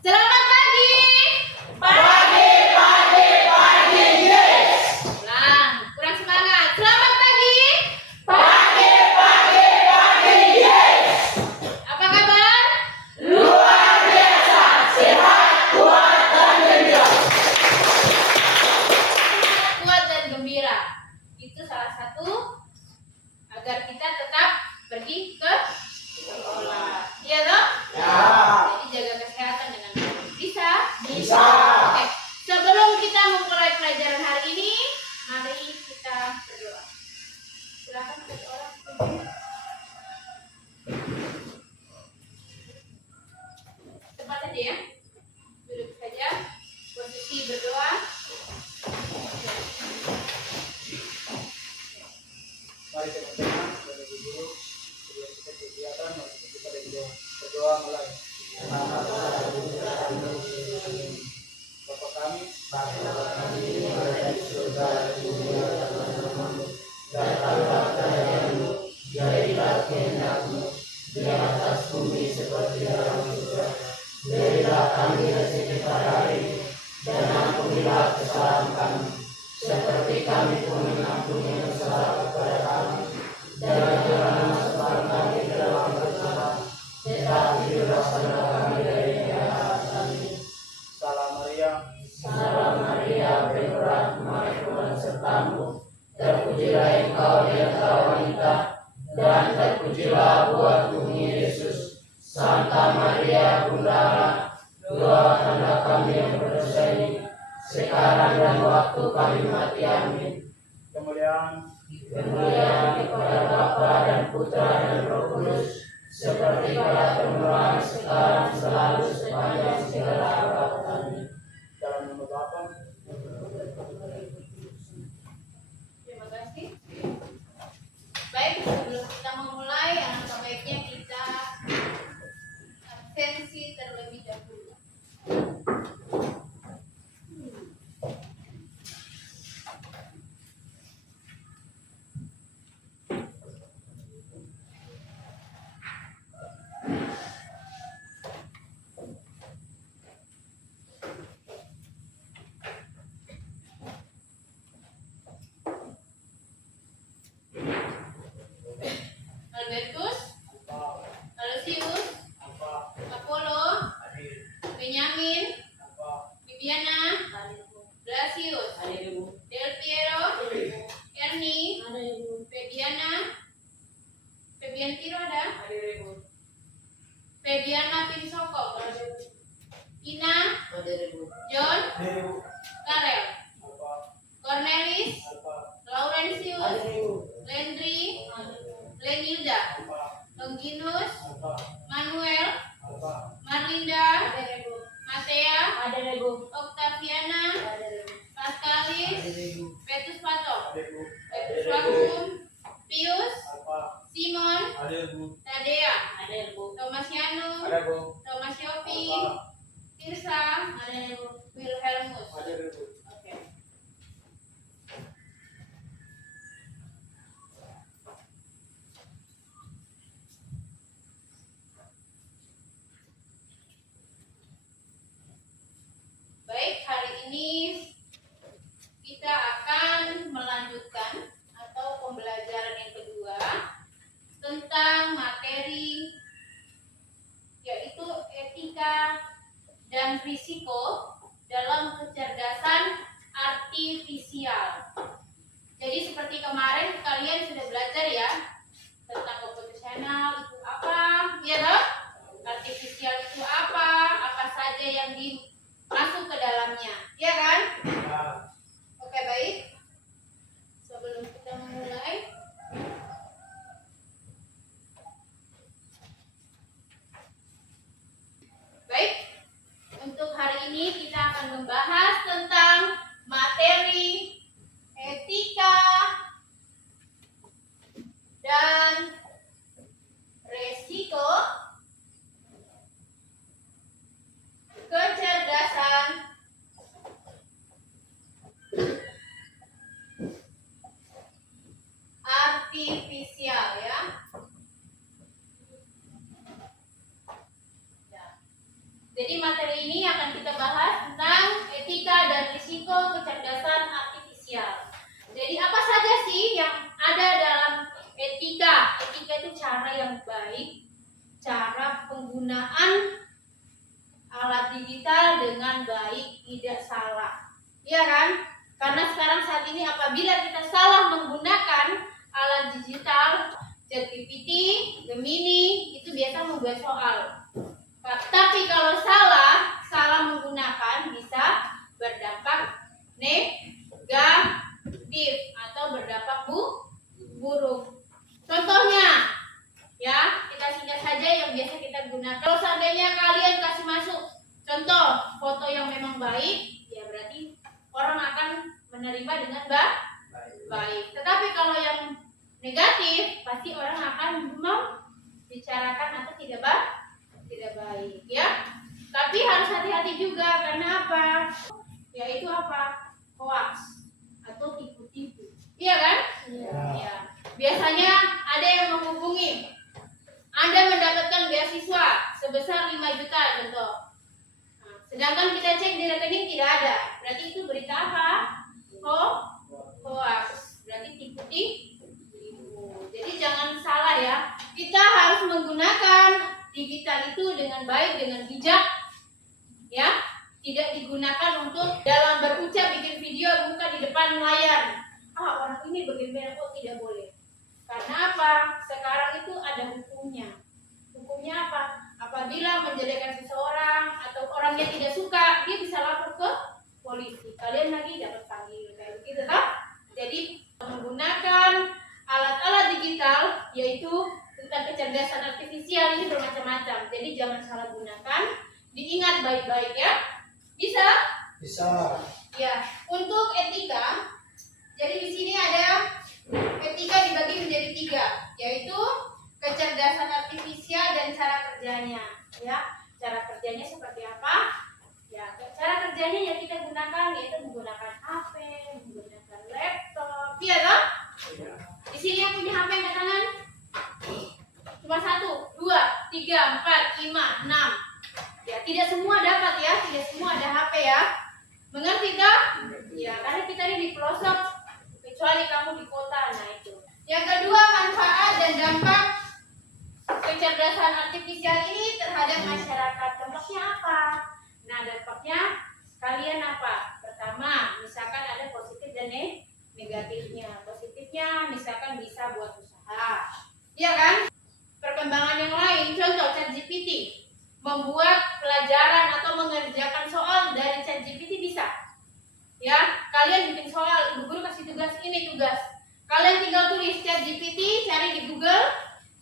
Selamat pagi. Pagi, pagi, pagi, yes. Ulang, kurang semangat. Selamat pagi. Pagi, pagi, pagi, yes. Apa kabar? Luar biasa, sehat, kuat, dan gembira. Kuat dan gembira. Itu salah satu agar kita tetap pergi ke sekolah. Iya toh? Ya. Jadi jaga kesehatan dengan baik. Bisa? Bisa. Oke. Sebelum kita memulai pelajaran hari ini, mari kita berdoa. Silakan berdoa. Cepat saja ya. Duduk saja. Posisi berdoa. Mari teman-teman, Bapak Ibu, sebelum kita kegiatan, mari kita berdoa mulai. Bapa kami, yang berada di surga, dimuliakanlah namamu, datanglah kerajaanmu, jadilah kehendakmu di atas bumi seperti dalam surga. Berilah kami rezeki pada hari ini, dan ampunilah kesalahan kami, seperti kami pun mengampuni yang bersalah kepada kami, dan jangan masukkan kami ke dalam percobaan, tetapi bebaskanlah kami dari yang jahat. Amin. Salam Maria, penuh rahmat, Tuhan sertamu, terpujilah engkau di antara wanita, dan terpujilah buah tubuhmu Yesus. Santa Maria, Bunda Allah, doakanlah kami yang berdosa ini, sekarang dan waktu kami mati. Amin. Kemuliaan kepada Bapa dan Putra dan Roh Kudus, seperti pada permulaan, sekarang, selalu, sepanjang segala abad. Amin. Dalam nama Bapa. Terima kasih. Baik, sebelum kita memulai, alangkah baiknya kita absensi terlebih dahulu. Albertus, Aloysius, Apollo, Benyamin, Bibiana, Blasius, Del Piero, Ernie, Febiana, Febian Tiro ada, Febiana Pinsoko, Ina, John, Karel, Cornelis, Laurentius, Lendri, Lenilda, Longinus, Manuel, Marlinda, Matea, Octaviana, Pascalis, Petrus Pato, Petrus Wakum, Pius, Simon, Tadea, Tomasiano, Thomas Yopi, Tirsa, Wilhelmus. Oke. Baik, hari ini kita akan melanjutkan atau pembelajaran yang kedua tentang materi yaitu etika dan risiko dalam kecerdasan artifisial. Jadi seperti kemarin kalian sudah belajar ya tentang komputasional itu apa, ya toh? Artifisial itu apa saja yang masuk ke dalamnya, ya kan? Oke, baik. Sebelum kita memulai, baik, untuk hari ini kita akan membahas tentang materi etika dan resiko kecerdasan artifisial ya. Jadi materi materi ini akan kita bahas tentang etika dan risiko kecerdasan artifisial. Jadi apa saja sih yang ada dalam etika? Etika itu cara yang baik, cara penggunaan alat digital dengan baik, tidak salah. Iya kan? Karena sekarang saat ini apabila kita salah menggunakan alat digital, ChatGPT, Gemini, itu biasa membuat soal. Tapi kalau salah menggunakan bisa berdampak negatif atau berdampak buruk. Contohnya, ya kita singkat saja yang biasa kita gunakan. Kalau seandainya kalian kasih masuk contoh foto yang memang baik, ya berarti orang akan menerima dengan baik. Tetapi kalau yang negatif, pasti orang akan membicarakan atau tidak baik, ya. Tapi harus hati-hati juga, karena apa? Yaitu apa? Hoax atau tipu-tipu. Iya kan? Iya. Ya. Biasanya ada yang menghubungi Anda mendapatkan beasiswa sebesar 5 juta contoh. Nah, sedangkan kita cek di rekening tidak ada. Berarti itu berita apa? Hoax. Berarti tipu-tipu. Jadi jangan salah ya. Kita harus menggunakan digital itu dengan baik, dengan bijak. Ya, tidak digunakan untuk dalam berucap, bikin video, buka di depan layar. Orang ini bagaimana kok tidak boleh? Karena apa? Sekarang itu ada hukumnya. Hukumnya apa? Apabila menjelekkan seseorang atau orangnya tidak suka, dia bisa lapor ke polisi. Kalian lagi dapat panggil kayak begitu, toh? Jadi menggunakan alat-alat digital, yaitu tentang kecerdasan artifisial, ini bermacam-macam. Jadi jangan salah gunakan. Diingat baik-baik ya. Bisa? Bisa. Ya. Untuk etika, jadi di sini ada etika dibagi menjadi 3, yaitu kecerdasan artifisial dan cara kerjanya. Ya, cara kerjanya seperti apa? Ya, cara kerjanya yang kita gunakan yaitu menggunakan HP, menggunakan laptop. Iya toh? Di sini yang punya HP angkat tangan? Cuma 1, 2, 3, 4, 5, 6. Ya, tidak semua dapat ya, tidak semua ada HP ya. Mengerti toh? Ya, karena kita ini di pelosok, kecuali kamu di kota. Nah itu. Yang kedua, manfaat dan dampak kecerdasan artifisial ini terhadap masyarakat. Dampaknya apa? Nah, dampaknya kalian apa? Pertama, misalkan ada positif dan negatifnya. Positifnya misalkan bisa buat usaha. Iya kan? Perkembangan yang lain, contoh ChatGPT. Membuat pelajaran atau mengerjakan soal dari ChatGPT bisa. Ya, kalian bikin soal, ibu guru kasih tugas ini tugas. Kalian tinggal tulis ChatGPT, cari di Google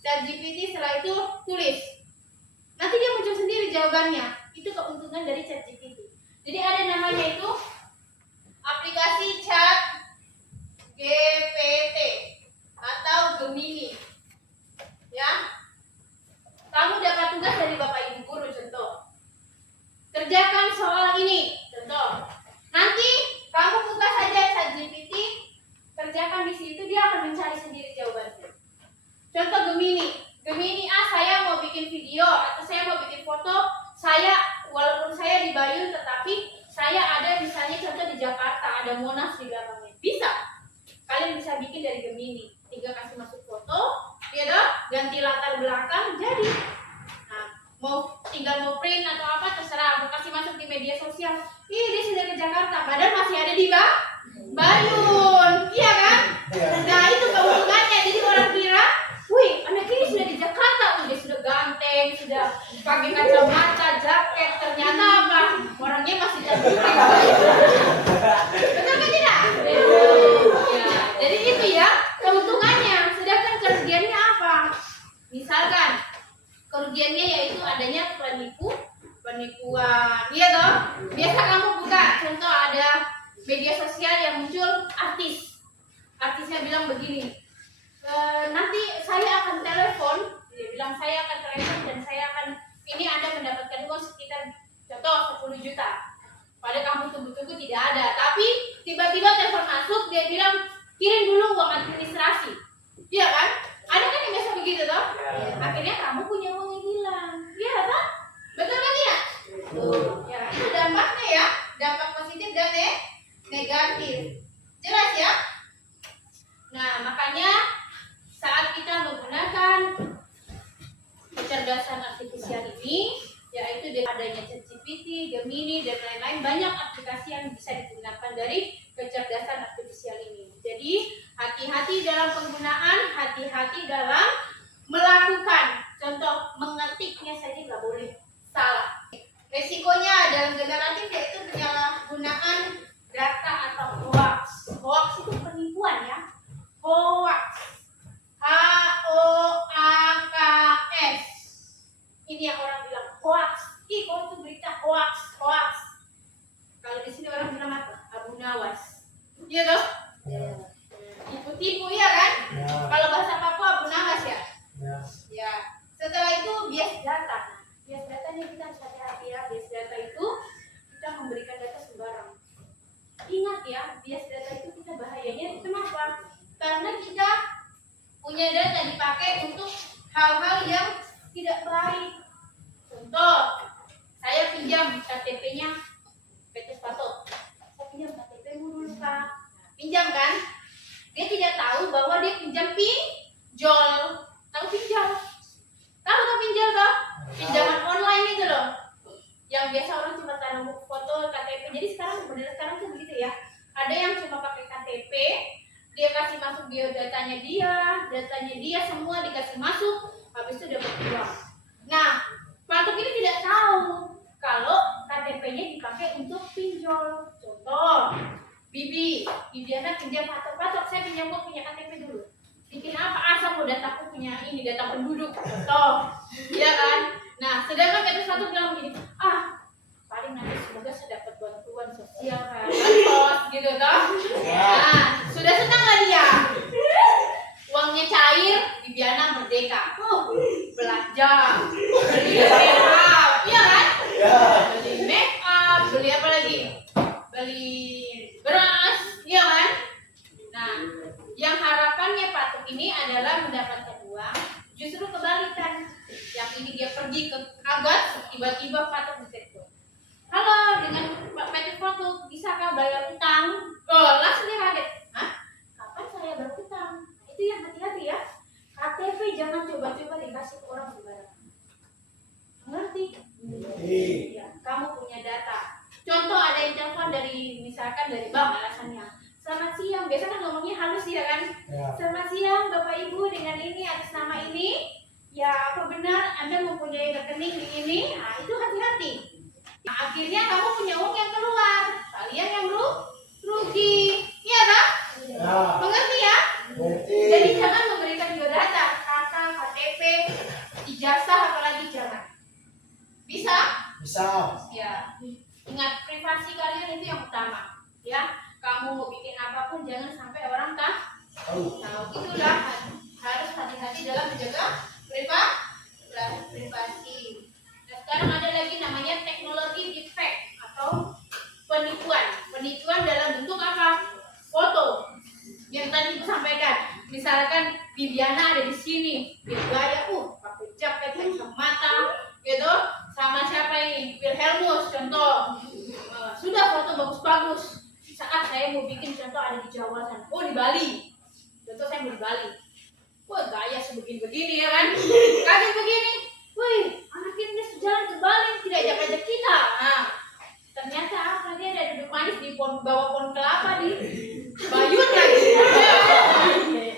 ChatGPT, setelah itu tulis. Nanti dia muncul sendiri jawabannya. Itu keuntungan dari ChatGPT. Jadi ada namanya itu aplikasi ChatGPT atau Gemini. Ya. Kamu dapat tugas dari Bapak Ibu guru contoh. Kerjakan soal ini, contoh. Nanti kamu buka saja ChatGPT, kerjakan di situ, dia akan mencari sendiri jawabannya. Contoh Gemini, saya mau bikin video atau saya mau bikin foto, walaupun saya di Bayun, tetapi saya ada misalnya contoh di Jakarta, ada Monas di belakangnya. Bisa, kalian bisa bikin dari Gemini. Tinggal kasih masuk foto, ya dong, ganti latar belakang, jadi. Nah, tinggal mau print atau apa terserah, mau kasih masuk di media sosial. Ih, dia sudah ke Jakarta, padahal masih ada di Bayun, iya kan? Nah, itu keuntungannya. Jadi orang kira, wih, anak ini sudah di Jakarta, dia sudah ganteng, sudah pakai kacamata, jaket, ternyata apa? Orangnya masih tertutup. Betul kan tidak? Ya, jadi itu ya keuntungannya. Sedangkan kerugiannya apa? Misalkan kerugiannya yaitu adanya penipuan. Iya toh? Biasa kamu buka, contoh ada media sosial yang muncul artisnya bilang begini, nanti saya akan telepon, dia bilang saya akan telepon dan saya akan ini Anda mendapatkan uang sekitar contoh 10 juta. Pada kamu tunggu-tunggu tidak ada, tapi tiba-tiba telepon masuk, dia bilang kirim dulu uang administrasi. Iya kan? Ada kan yang biasa begitu toh? Akhirnya kamu punya uang yang hilang. Iya toh? Betul kan tidak? Ya, itu dampaknya ya, dampak positif dan negatif. Jelas ya? Nah, makanya saat kita menggunakan kecerdasan artifisial ini, yaitu dengan adanya ChatGPT, Gemini, dan lain-lain, banyak aplikasi yang bisa digunakan dari kecerdasan artifisial ini. Jadi, hati-hati dalam penggunaan, hati-hati dalam melakukan. Contoh, mengetiknya saja nggak boleh salah. Resikonya dalam generatif yaitu penyalahgunaan data atau hoax. Hoax itu penipuan ya. Hoax. HOAKS. Ini yang orang bilang hoax. Ih, kok itu berita hoax, hoax. Kalau di sini orang bilang apa? Abu Nawas. Iya toh? Tipu-tipu ya kan? Kalau bahasa Papua Abu Nawas ya. Ya. Setelah itu bias data. Bias data ini kita harus hati-hati ya. Bias data itu kita memberikan data sembarang. Ingat ya, bias data itu kita bahayanya kenapa? Karena kita punya data dipakai untuk hal-hal yang tidak baik. Contoh, saya pinjam KTP-nya PT Spato. Saya pinjam KTP-mu dulu Pak. Pinjam kan? Dia tidak tahu bahwa dia pinjam pinjol. Tahu pinjol? Tahu kan pinjol toh? Pinjaman online itu loh. Yang biasa orang cuma taruh foto KTP. Jadi sekarang sekarang tuh begitu ya. Ada yang cuma pakai KTP, dia kasih masuk biodatanya dia semua dikasih masuk, habis itu dapat uang. Nah, Patok ini tidak tahu kalau KTP-nya dipakai untuk pinjol. Contoh, Bibi anak pinjam Patok, saya pinjam kok punya KTP dulu. Bikin apa? Asal mau dataku punya ini, data penduduk. Contoh, iya kan? Nah, sedangkan PT Spato bilang begini, paling nanti semoga saya dapat bantuan sosial kan, bansos gitu toh. Nah, sudah senang lah dia. Uangnya cair, Bibiana merdeka. Belanja, beli make up, iya kan? Beli make up, beli apa lagi? Beli beras, iya kan? Nah, yang harapannya Patok ini adalah mendapatkan uang, justru kebalikan. Yang ini dia pergi ke Agat, tiba-tiba Patok ditelepon. Halo, dengan PT Patok, bisakah bayar utang? Langsung dia kaget. Hah? Kapan saya berutang? Itu yang hati-hati ya. KTP jangan coba-coba dikasih ke orang sembarangan. Mengerti? Iya, kamu punya data. Contoh ada yang telepon misalkan dari bank alasannya. Selamat siang, biasa kan ngomongnya halus ya kan? Selamat siang Bapak Ibu, dengan ini atas nama ini. Ya, apa benar Anda mempunyai rekening di ini? Nah, itu hati-hati. Nah, akhirnya kamu punya uang yang keluar, kalian yang rugi, iya kan? Mengerti ya? Jadi jangan memberikan biodata, KK, KTP, ijazah, apalagi jangan. Bisa? Ya. Ingat privasi kalian itu yang utama, ya. Kamu mau bikin apapun jangan sampai orang tahu. Itulah harus hati-hati dalam menjaga privasi. Nah, sekarang ada lagi namanya teknologi deepfake atau penipuan dalam bentuk apa? Foto. Yang tadi Ibu sampaikan, misalkan Bibiana ada di sini, dia gaya, pakai jaket, kacamata, gitu, sama siapa ini? Wilhelmus, contoh, sudah foto bagus-bagus. Saat saya mau bikin contoh ada di Jawa sana, di Bali, contoh saya mau di Bali, gaya sebegini-begini ya kan, kaget begini, anak ini sejalan ke Bali, tidak ajak-ajak kita. Nah, ternyata apa dia ada duduk manis di bawah pohon kelapa di Bayun lagi.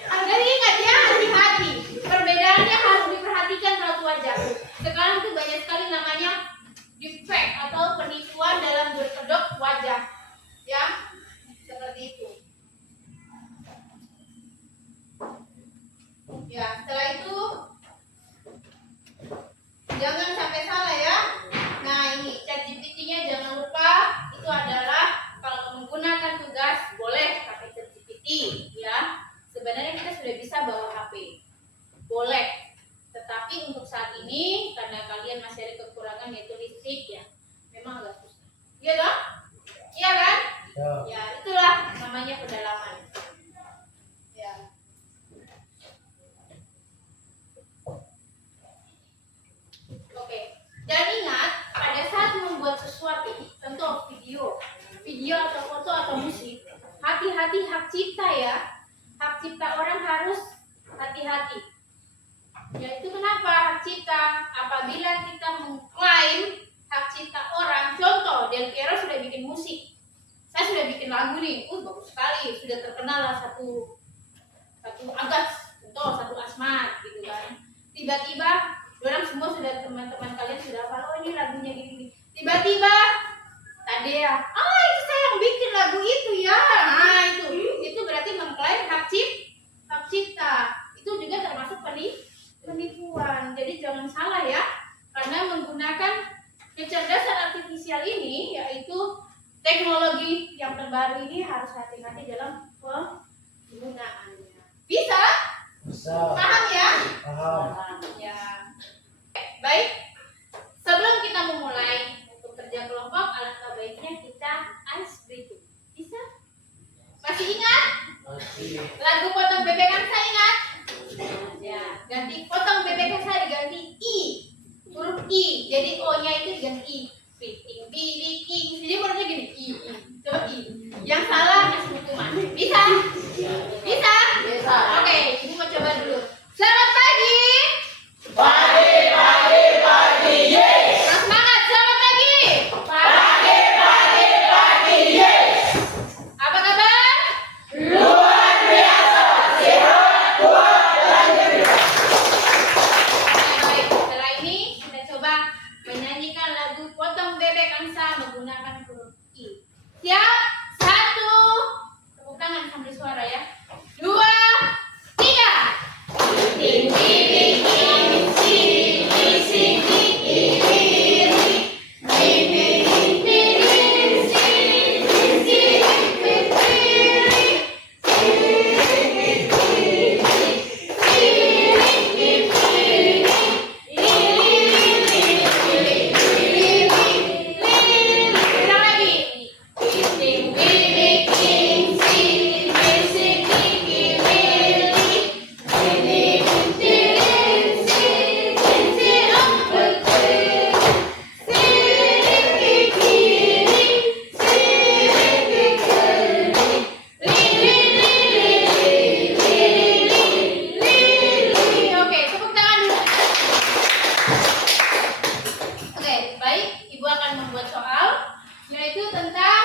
Jadi ingat ya, hati-hati. Perbedaannya harus diperhatikan raut wajah. Sekarang tuh banyak sekali namanya deepfake atau penipuan dalam berkedok wajah. Ya, seperti itu. Ya, setelah itu jangan sampai salah ya. Nah, ini ChatGPT-nya jangan lupa itu adalah kalau menggunakan tugas boleh pakai ChatGPT ya. Sebenarnya kita sudah bisa bawa HP. Boleh. Tetapi untuk saat ini karena kalian masih ada kekurangan yaitu listrik ya. Memang agak susah. Iya dong? Iya kan? Ya, itulah namanya pendalaman. Ya. Oke. Dan ingat pada saat membuat hati-hati hak cipta ya. Hak cipta orang harus hati-hati. Yaitu kenapa hak cipta? Apabila kita mengklaim hak cipta orang, contoh Del Piero sudah bikin musik, saya sudah bikin lagu nih, bagus sekali, sudah terkenal lah satu Agas, contoh satu Asmat gitu kan. Tiba-tiba orang semua sudah, teman-teman kalian sudah hafal, oh ini lagunya gini. Tiba-tiba Tadea, itu saya yang bikin lagu itu ya. Nah itu berarti mengklaim hak cipta. Itu juga termasuk penipuan. Jadi jangan salah ya, karena menggunakan kecerdasan artifisial ini, yaitu teknologi yang terbaru ini, harus hati-hati dalam penggunaannya. Bisa? Paham ya? Paham. Ya. Baik. Sebelum kita memulai untuk kerja kelompok, alangkah baiknya kita ice breaking. Bisa? Masih ingat? Lagu potong bebekan saya ingat? Ya, ganti potong bebekan saya diganti I. Huruf I. Jadi O-nya itu diganti I. Breaking, breaking. Jadi menurutnya gini, I. Coba I. Yang salah kasih hukuman. Bisa? Bisa? Bisa. Oke, ibu mau coba dulu. Selamat pagi. Pagi, pagi, pagi, yes. Semangat, selamat pagi. Pagi, pagi, pagi, yes. Apa kabar? Luar biasa, sehat, kuat, dan gembira. Baik, setelah ini kita coba menyanyikan lagu Potong Bebek Angsa menggunakan huruf I. Siap? 1, tepuk tangan sambil suara ya. 2, 3. Ting, ting, ting, ting, sing, ting, sing, ting, ting, ting, ting, ting, ting, ting, sing, ting, sing, ting, Ulang lagi. ting, ting, ting, ting, sing, ting, sing, ting, ting, Oke, tepuk tangan dulu. Oke, baik. Ibu akan membuat soal, yaitu tentang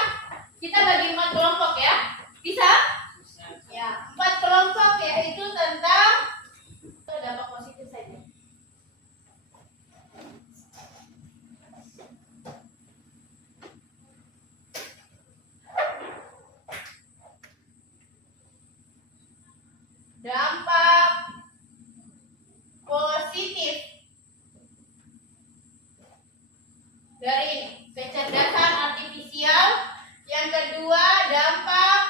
kita bagi 4 kelompok ya. Bisa? Ya, 4 kelompok yaitu tentang dampak positif saja. Dampak positif dari ini, kecerdasan artifisial. Yang kedua, dampak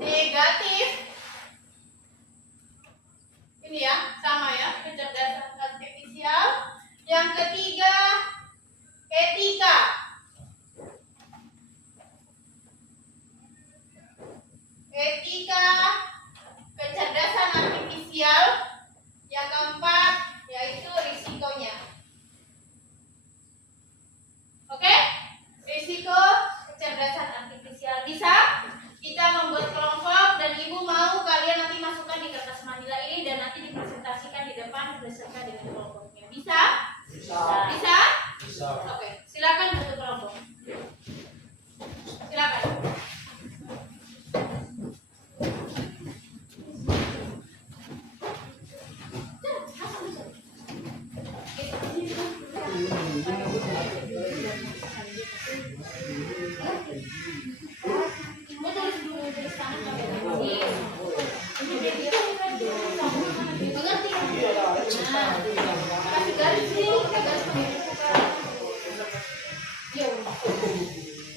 negatif. Ini ya, sama ya, kecerdasan artifisial. Yang ketiga, etika. Etika kecerdasan artifisial. Yang keempat yaitu risikonya. Oke? Risiko kecerdasan artifisial. Bisa? Kita membuat kelompok dan ibu mau kalian nanti masukkan di kertas manila ini dan nanti dipresentasikan di depan beserta dengan kelompoknya. Bisa? Bisa. Bisa? Bisa. Oke, silakan bentuk kelompok. Silakan. Ibu tulis dulu, tulis tangan pakai kaki. Mengerti? Nah, kasih garis sih, pakai garis pakai buku kan. Yo.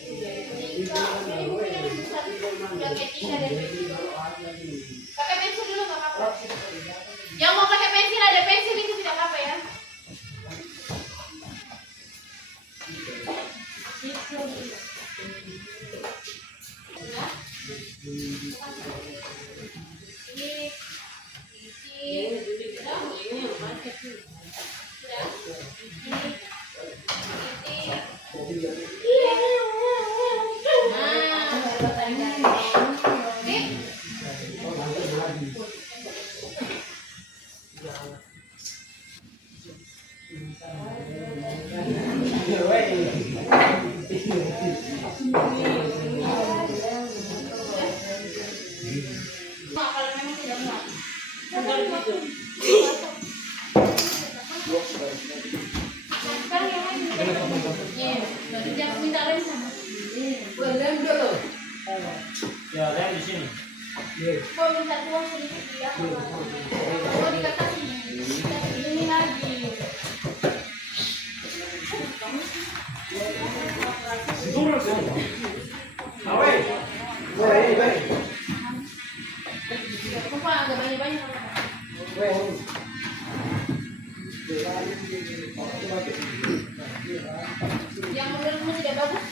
Ini bukunya besar. Yang etika dan risiko. Pakai pensil dulu nggak apa-apa. Yang mau pakai pensil ada pensil itu tidak apa-apa ya. Sudah? Nah, Iya, baru dia minta lem sana. Lem dulu. Ya, lem di sini. Kau minta tuang sedikit ya. Kau dikata sini. Ini lagi. Turun sini. Awe. Lupa agak banyak-banyak. Yang menurutmu tidak bagus?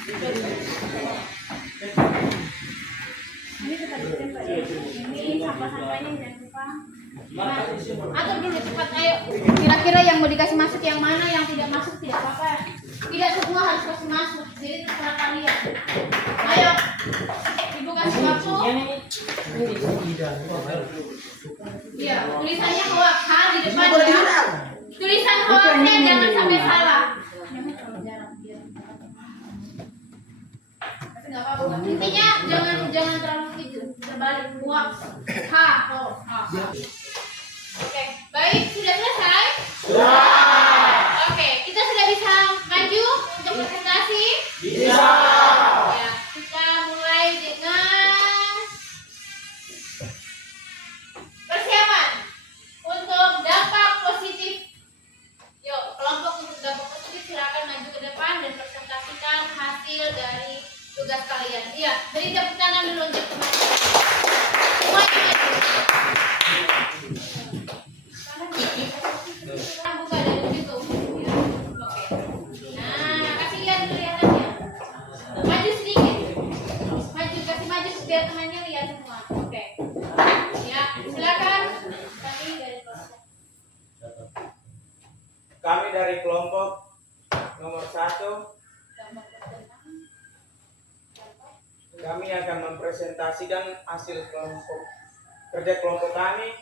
Ini tetap ditempel ya. Ini sampah-sampahnya jangan lupa. Atur dulu cepat, ayo. Kira-kira yang mau dikasih masuk yang mana, yang tidak masuk tidak apa-apa. Tidak semua harus kasih masuk, jadi terserah kalian. Ayo, ibu kasih waktu. Iya, tulisannya hoax H di depan ya. Tulisan hoaxnya jangan sampai salah. Tapi nggak apa-apa. Intinya jangan terlalu gitu, terbalik hoax H hoax. Oke, baik, sudah selesai? Oke, kita sudah bisa maju untuk presentasi? Bisa. Ya, kita mulai dengan persiapan untuk dampak positif. Yuk, kelompok untuk dampak positif silakan maju ke depan dan presentasikan hasil dari tugas kalian. Iya, beri tepuk tangan dulu untuk teman-teman. Semuanya maju. Buka dari situ. Ya, oke. Nah, kasih lihat dulu lihatannya. Maju sedikit. Maju, kasih maju biar temannya lihat semua. Oke. Ya, silakan. Kami dari kelompok. Kami dari kelompok nomor 1, kami akan mempresentasikan hasil kerja kelompok kami,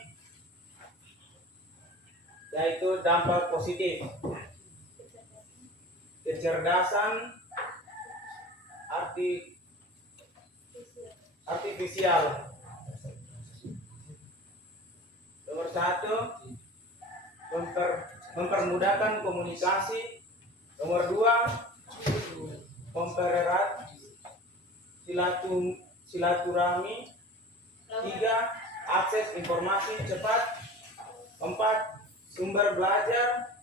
yaitu dampak positif, kecerdasan artifisial. Nomor 1, mempermudahkan komunikasi. Nomor 2, mempererat silaturahmi. 3, akses informasi cepat. 4, sumber belajar.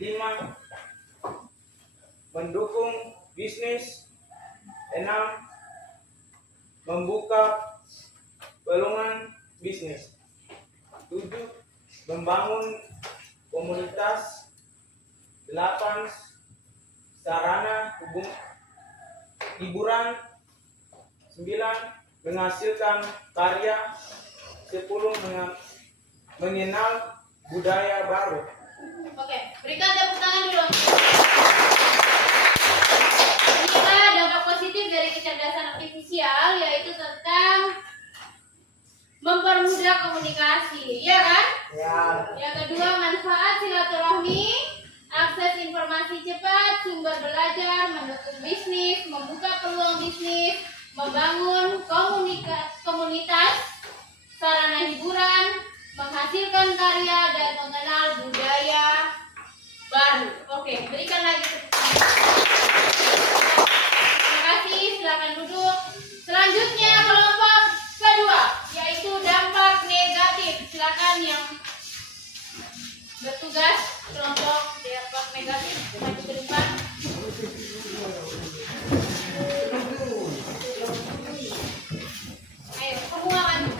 5, mendukung bisnis. 6, membuka peluang bisnis. 7, membangun komunitas. 8, sarana hiburan. 9, menghasilkan karya. 10, mengenal budaya baru. Oke, berikan tepuk tangan dulu. Inilah dampak positif dari kecerdasan artifisial, yaitu tentang mempermudah komunikasi, iya kan? Ya. Yang kedua, manfaat silaturahmi, akses informasi cepat, sumber belajar, mendukung bisnis, membuka peluang bisnis, membangun komunitas, sarana hiburan, menghasilkan karya, dan mengenal budaya baru. Oke, berikan lagi. Terima kasih, silakan duduk. Selanjutnya kelompok kedua, yaitu dampak negatif. Silakan yang bertugas kelompok dampak negatif maju ke depan. Ayo, semua maju.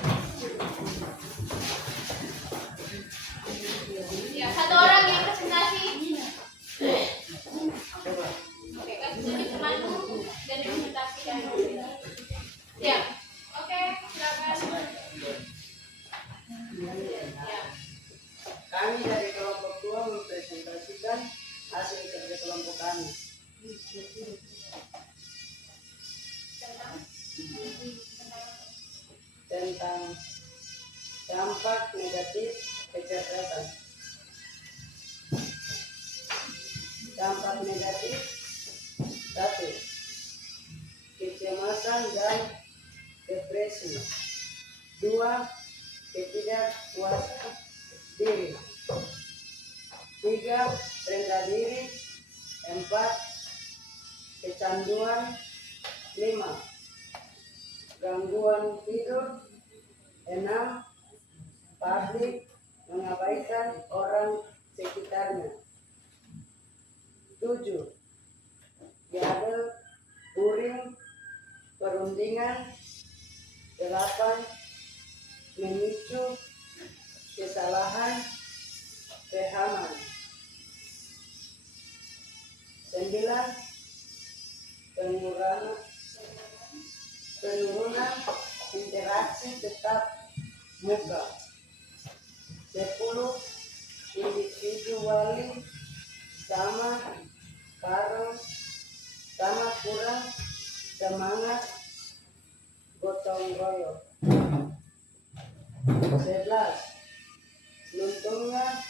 Ya, satu orang yang presentasi. Oke, kasih tunjuk temanmu dan presentasikan. Ya, oke, silakan. Ya. Kami dari kelompok 2 mempresentasikan hasil kerja kelompok kami. Tentang dampak negatif kecerdasan. Dampak negatif 1, kecemasan dan depresi. 2, ketidakpuasan diri. 3, rendah diri kecanduan. 5. Gangguan tidur. 6. Publik mengabaikan orang sekitarnya. 7. Yade, uring, perundingan. 8. Memicu kesalahan pahaman. 9. Penurunan interaksi tetap muka. 10. Individualis sama kurang semangat gotong royong. 11. Luntungnya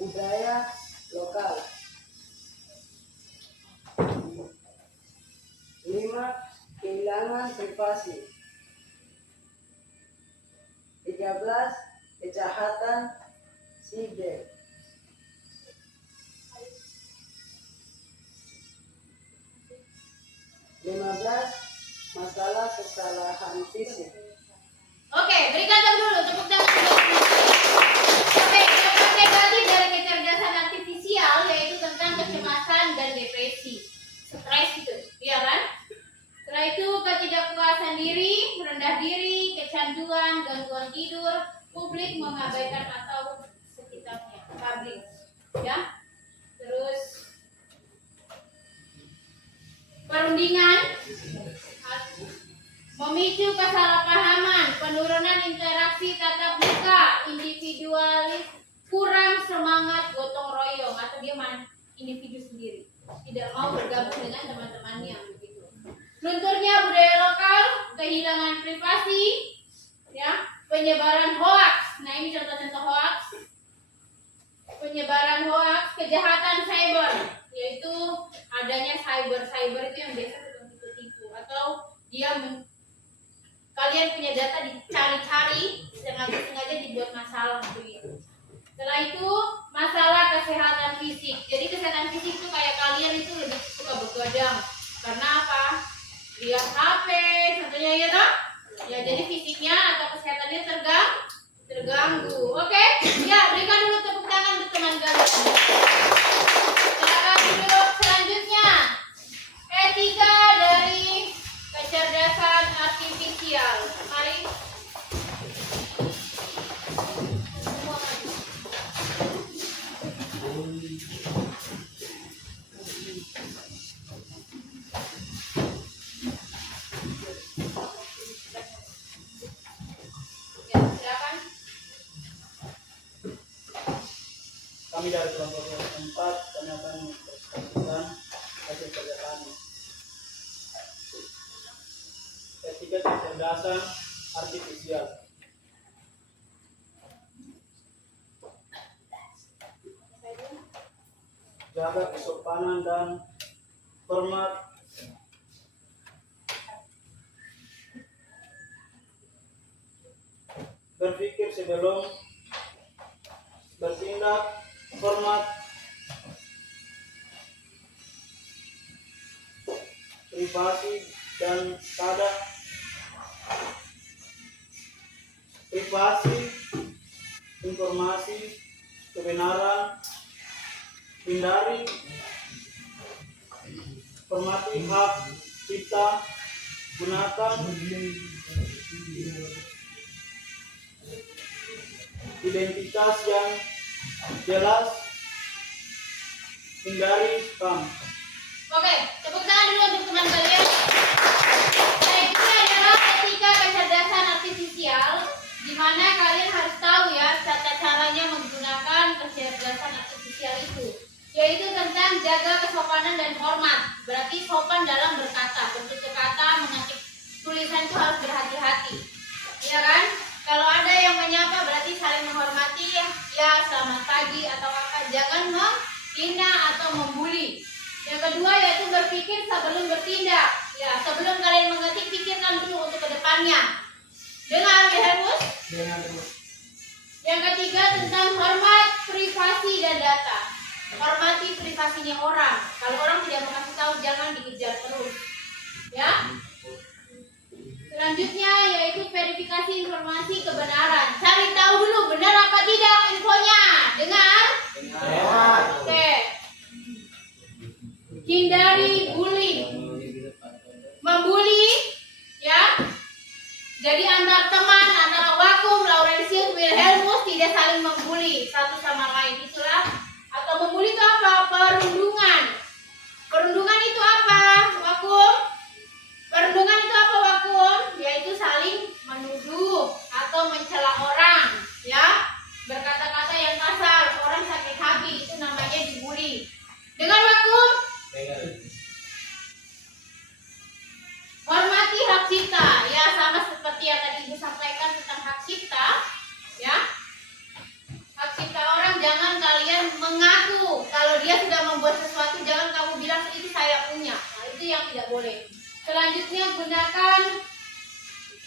budaya lokal. 5. Kehilangan privasi. 13. Kejahatan siber. 15. Masalah kesalahan fisik. Oke, berikan tepuk dulu, tepuk tangan dulu. Oke, dampak negatif dari kecerdasan artifisial yaitu tentang kecemasan dan depresi, stres gitu, iya kan? Setelah itu ketidakpuasan diri, rendah diri, kecanduan, gangguan tidur, publik mengabaikan atau sekitarnya, publik, ya. Terus perundingan, memicu kesalahpahaman, penurunan interaksi tatap muka, individualis, kurang semangat gotong royong atau dia individu sendiri, tidak mau bergabung dengan teman-temannya begitu. Lunturnya budaya lokal, kehilangan privasi, ya, penyebaran hoaks. Nah ini contoh-contoh hoaks. Penyebaran hoaks, kejahatan cyber, yaitu adanya cyber itu yang biasa tipu-tipu atau dia kalian punya data dicari-cari, sengaja dibuat masalah begitu. Setelah itu masalah kesehatan fisik. Jadi kesehatan fisik itu kayak kalian itu lebih suka begadang. Karena apa? Lihat HP, contohnya ya toh? Ya jadi fisiknya atau kesehatannya terganggu. Oke? Ya berikan dulu tepuk tangan untuk teman kalian. Silakan duduk selanjutnya. Etika dari kecerdasan artifisial. Mari. Ya, silakan. Kami dari kelompok 4 kami akan mempresentasikan hasil kerja kami. Etika kecerdasan artifisial. Jaga kesopanan dan hormat. Berpikir sebelum bertindak. Hormat. Privasi dan pada privasi, informasi, kebenaran, hindari, hormati hak cipta, gunakan identitas yang jelas, hindari spam. Oke, tepuk tangan dulu untuk teman kalian. Nah, ini adalah etika kecerdasan artifisial, di mana kalian harus tahu ya tata caranya menggunakan kecerdasan artifisial itu, yaitu tentang jaga kesopanan dan hormat. Berarti sopan dalam berkata, bentuk kata, mengetik tulisan itu harus berhati-hati, ya kan? Kalau ada yang menyapa berarti saling menghormati, ya selamat pagi atau apa, jangan menghina atau membuli. Yang kedua yaitu berpikir sebelum bertindak. Ya, sebelum kalian mengetik pikirkan dulu untuk kedepannya. Dengar ya Hermus? Yang ketiga tentang hormat privasi dan data. Hormati privasinya orang. Kalau orang tidak mau kasih tahu, jangan jangan dikejar terus. Ya. Selanjutnya yaitu verifikasi informasi kebenaran. Cari tahu dulu benar apa tidak infonya. Dengar? Oke. Hindari bullying. Membuli, ya. Jadi antar teman, antara Wakum, Laurentius, Wilhelmus tidak saling membuli satu sama lain. Itulah. Atau membuli itu apa? Perundungan. Perundungan itu apa, Wakum? Perundungan itu apa, Wakum? Yaitu saling menuduh atau mencela orang, ya. Berkata-kata yang kasar, orang sakit hati, itu namanya dibully. Dengar, Wakum? Hormati hak cipta, ya, sama seperti yang tadi Ibu sampaikan tentang hak cipta, ya. Hak cipta orang, jangan kalian mengaku kalau dia sudah membuat sesuatu, jangan kamu bilang itu saya punya. Nah, itu yang tidak boleh. Selanjutnya, gunakan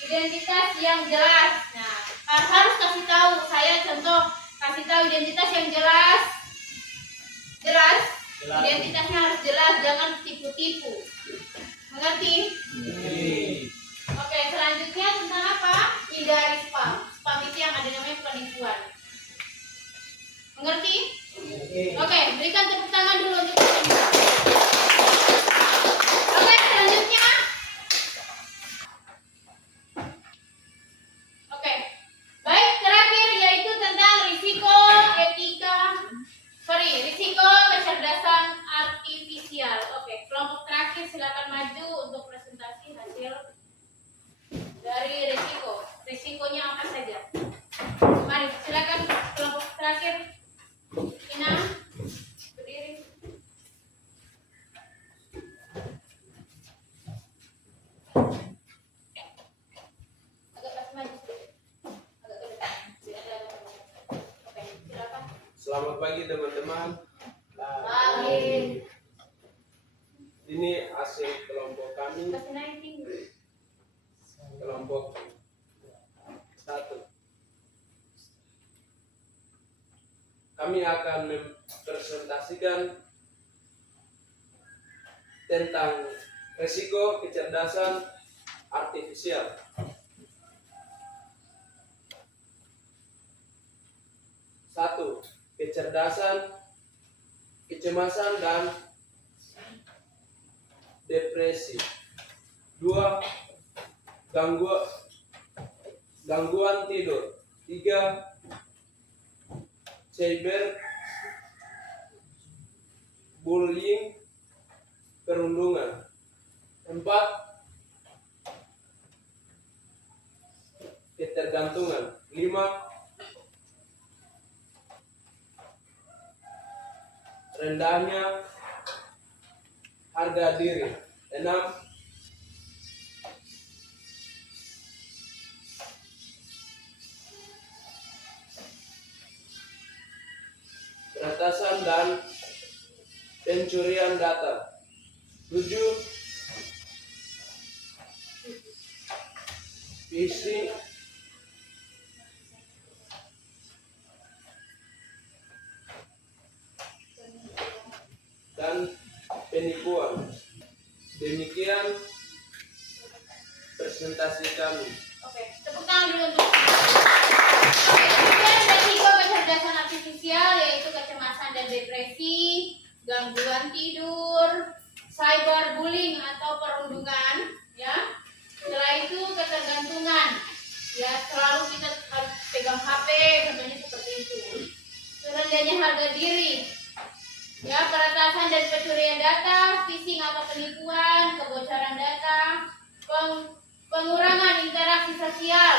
identitas yang jelas. Nah, harus kasih tahu. Saya contoh kasih tahu identitas yang jelas. Jelas. Identitasnya harus jelas, jangan tipu-tipu. Mengerti? Oke, selanjutnya tentang apa? Hindari spam. Spam itu yang ada namanya penipuan. Mengerti? Oke, berikan tepuk tangan dulu untuk oke, selanjutnya. Oke. Baik, terakhir yaitu tentang risiko kecerdasan artifisial. Oke, kelompok terakhir silakan maju untuk presentasi hasil dari risiko. Risikonya apa saja? Mari, silakan kelompok terakhir. Ina, berdiri. Agak pas maju sedikit. Agak ke depan. Oke, silakan. Selamat pagi teman-teman. Pagi. Ini hasil kelompok kami, Kasih naik tinggi. kelompok 1. Kami akan mempresentasikan tentang risiko kecerdasan artifisial. 1. Kecerdasan, kecemasan dan depresi. 2. Gangguan tidur. 3. Cyber bullying, perundungan. 4. Ketergantungan. 5. Rendahnya harga diri. 6. Peretasan dan pencurian data. 7. Phishing dan penipuan. Demikian presentasi kami. Oke, tepuk tangan dulu untuk. Oke, kemudian risiko kecerdasan artifisial yaitu kecemasan dan depresi, gangguan tidur, cyberbullying atau perundungan, ya. Setelah itu ketergantungan, ya, selalu kita harus pegang HP, contohnya seperti itu. Rendahnya harga diri, ya, peretasan dan pencurian data, phishing atau penipuan, kebocoran data, pengurangan interaksi sosial,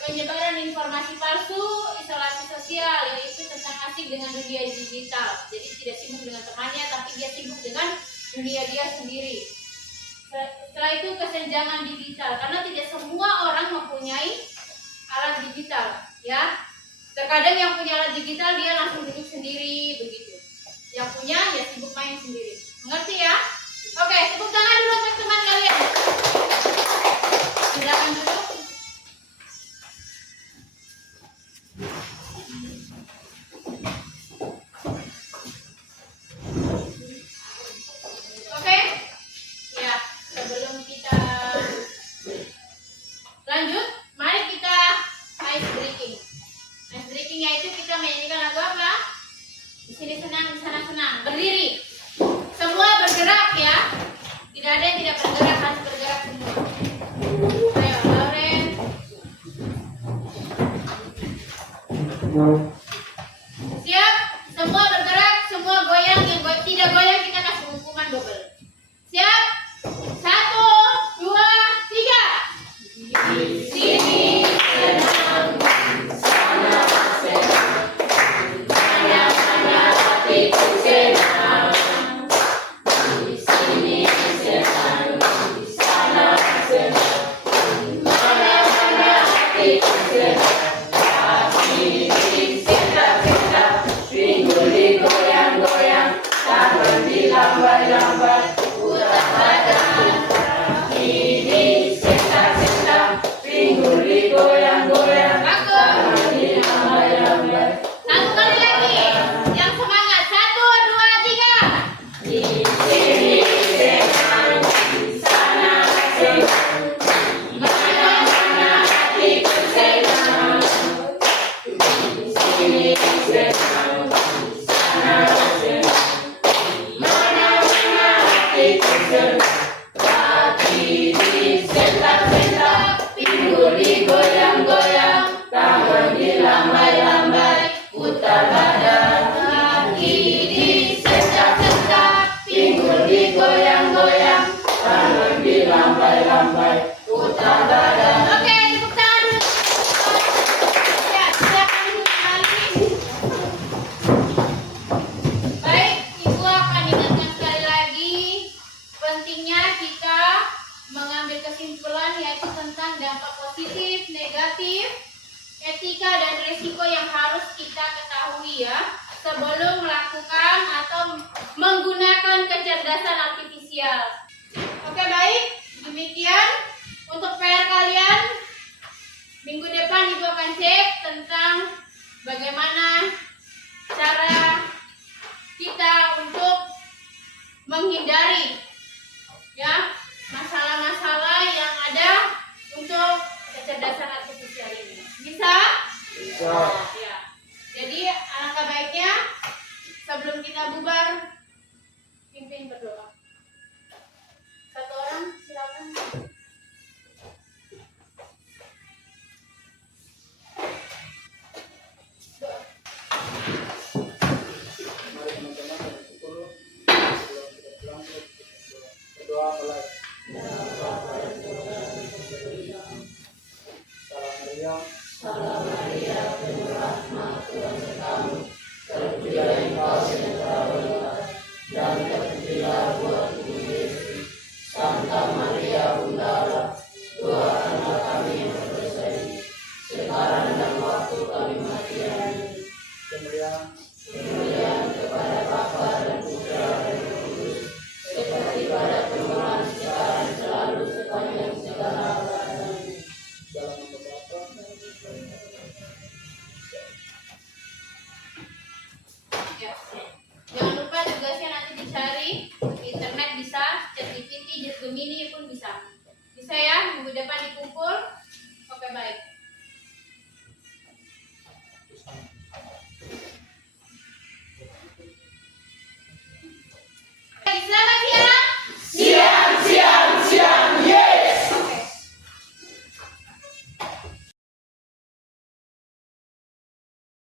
penyebaran informasi palsu, isolasi sosial, yaitu tentang asik dengan dunia digital. Jadi tidak sibuk dengan temannya, tapi dia sibuk dengan dunia dia sendiri. Setelah itu kesenjangan digital, karena tidak semua orang mempunyai alat digital, ya. Terkadang yang punya alat digital dia langsung duduk sendiri begitu. Yang punya ya sibuk main sendiri. Mengerti ya? Oke, tepuk tangan dulu untuk teman kalian. Silakan duduk. Siap? Semua bergerak, semua goyang. Yang tidak goyang kita kasih hukuman double. Siap? 1, 2, 3. Di sini senang, di sana senang, mana-mana hatiku senang. Di sini senang, di sana senang, mana-mana hatiku senang. Kaki disentak-sentak, pinggul digoyang-goyang, tangan dilambai-lambai, putar badan. Kaki disentak-sentak, pinggul digoyang-goyang, tangan dilambai-lambai. Satu kali lagi. Yang semangat. 1, 2, 3. Di sini senang, di sana senang, mana-mana hatiku senang. Di sini senang, di sana senang, mana-mana hatiku senang. Kaki disentak-sentak, pinggul digoyang-goyang, tangan dilambai-lambai, putar badan. Kaki disentak-sentak, pinggul digoyang-goyang, tangan dilambai-lambai, putar badan. Oke, tepuk tangan. Ya, silakan kembali. Baik, Ibu akan ingatkan sekali lagi pentingnya kita mengambil kesimpulan yaitu tentang dampak positif, negatif, etika dan risiko yang harus kita ketahui ya sebelum melakukan atau menggunakan kecerdasan artifisial. Oke, baik, demikian untuk PR kalian. Minggu depan Ibu akan cek tentang bagaimana cara kita untuk menghindari ya masalah-masalah yang ada untuk kecerdasan artifisial ini. Bisa? Bisa. Ya. Jadi alangkah baiknya sebelum kita bubar pimpin berdoa. Satu orang silakan. Doa. Mari teman-teman yang ke-10 sebelum kita pulang berdoa mulai. Salam Maria, penuh rahmat, Tuhan sertamu. Terpujilah engkau di antara wanita, dan terpujilah buahmu Yesus. Santa Maria, Bunda Allah, doakanlah kami yang berdosa ini, sekarang dan waktu kami mati. Amin. Kemuliaan kepada Bapa dan Putra dan Roh Kudus, seperti pada permulaan, sekarang, selalu, sepanjang segala abad. Amin. Dalam nama Bapa dan Putra dan Roh Kudus. Ya. Jangan lupa tugasnya nanti dicari di internet, bisa ChatGPT, Gemini pun bisa. Bisa ya, minggu depan dikumpul.